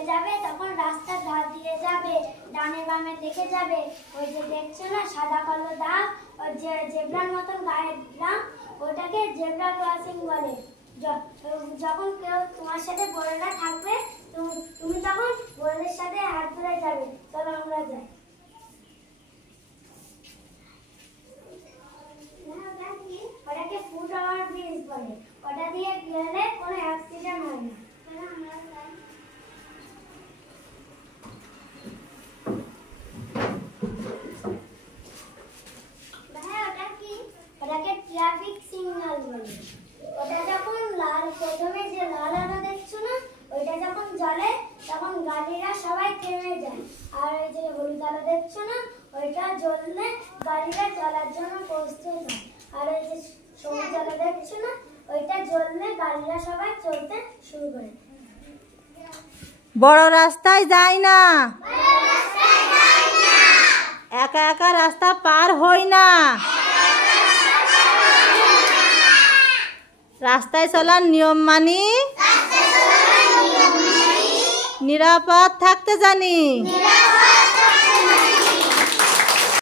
দেখে যাবে তখন রাস্তার ধার দিয়ে যাবে, ডানে বামে দেখে যাবে। ওই যে দেখছো না সাদা কালো দাগ, ওই যে জেব্রার মতন গায়ের দাগ, ওটাকে জেব্রা ক্রসিং বলে। যখন কেউ তোমার সাথে বড়রা থাকবে তুমি তখন বড়দের সাথে হাত ধরে যাবে। চলো আমরা যাই। ওটাকে ফুট ওভার ব্রিজ বলে। ওটা দিয়ে গেলে কোনো অ্যাক্সিডেন্ট হয় না। ওটাকে ট্রাফিক সিগন্যাল বলে। ওটা যখন লাল, প্রথমে যে লাল আলো দেখছো না, ওইটা যখন জ্বলে তখন গাড়িরা সবাই থেমে যায়। আর ওই যে হলুদ আলো দেখছো না, ওইটা জ্বললে গাড়িরা চলার জন্য প্রস্তুত হয়। আর ওই যে সবুজ আলো দেখছো না, ওইটা জ্বললে গাড়িরা সবাই চলতে শুরু করে। বড় রাস্তায় যায় না, একা একা রাস্তা পার হই না, রাস্তায় চলার নিয়ম মানি, নিরাপদ থাকতে জানি।